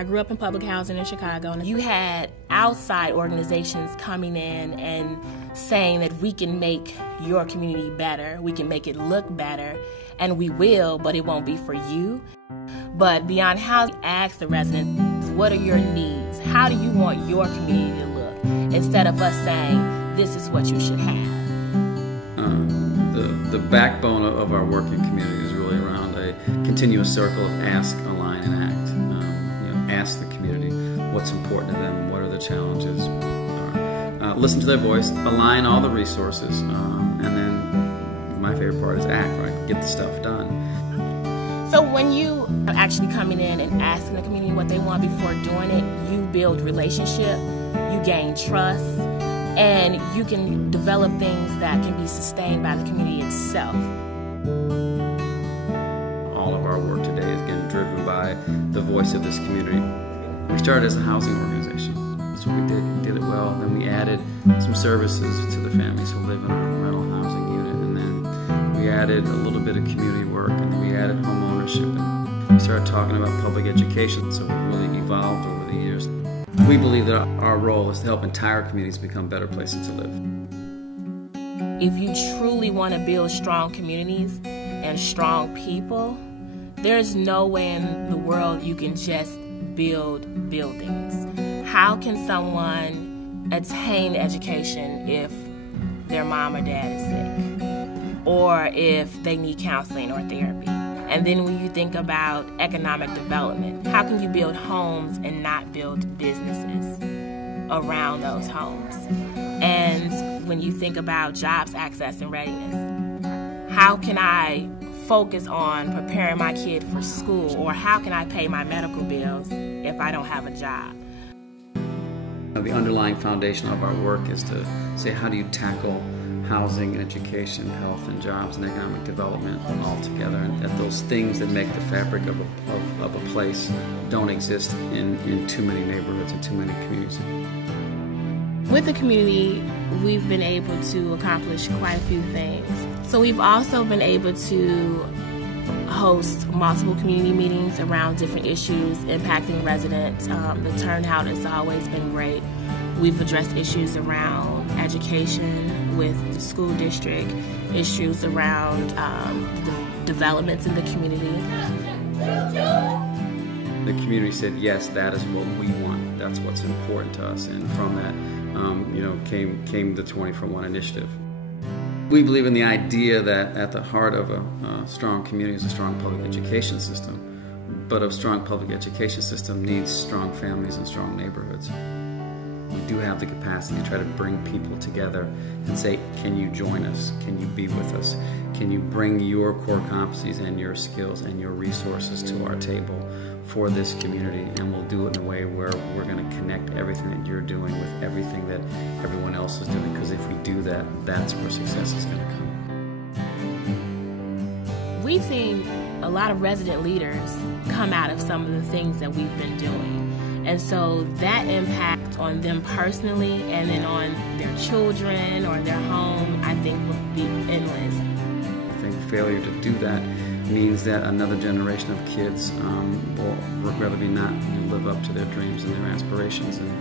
I grew up in public housing in Chicago, and you had outside organizations coming in and saying that we can make your community better, we can make it look better, and we will, but it won't be for you. But beyond housing, ask the residents, what are your needs? How do you want your community to look? Instead of us saying, this is what you should have. The backbone of our working community is really around a continuous circle of ask, align, and act. Ask the community what's important to them, what are the challenges, listen to their voice, align all the resources, and then my favorite part is act, right? Get the stuff done. So when you are actually coming in and asking the community what they want before doing it, you build relationship, you gain trust, and you can develop things that can be sustained by the community itself. All of our work today is again driven by the voice of this community. We started as a housing organization. That's what we did. We did it well. Then we added some services to the families who live in our rental housing unit. And then we added a little bit of community work. And then we added home ownership. And we started talking about public education. So we really evolved over the years. We believe that our role is to help entire communities become better places to live. If you truly want to build strong communities and strong people, there's no way in the world you can just build buildings. How can someone attain education if their mom or dad is sick, or if they need counseling or therapy? And then when you think about economic development, how can you build homes and not build businesses around those homes? And when you think about jobs, access, and readiness, how can I focus on preparing my kid for school, or how can I pay my medical bills if I don't have a job? The underlying foundation of our work is to say, how do you tackle housing, education, health, and jobs, and economic development all together, and that those things that make the fabric of a place don't exist in too many neighborhoods and too many communities. With the community, we've been able to accomplish quite a few things. So we've also been able to host multiple community meetings around different issues impacting residents. The turnout has always been great. We've addressed issues around education with the school district, issues around the developments in the community. The community said, yes, that is what we want. That's what's important to us. And from that, came the 20 for 1 initiative. We believe in the idea that at the heart of a strong community is a strong public education system, but a strong public education system needs strong families and strong neighborhoods. We do have the capacity to try to bring people together and say, can you join us? Can you be with us? Can you bring your core competencies and your skills and your resources to our table for this community? And we'll do it in a way where we're going to connect everything that you're doing with everything that everyone else is doing, because if we do that, that's where success is going to come. We've seen a lot of resident leaders come out of some of the things that we've been doing. And so that impact on them personally and then on their children or their home, I think, would be endless. I think failure to do that means that another generation of kids will regrettably not live up to their dreams and their aspirations, and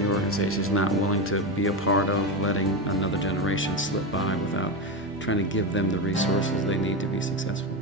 the organization is not willing to be a part of letting another generation slip by without trying to give them the resources they need to be successful.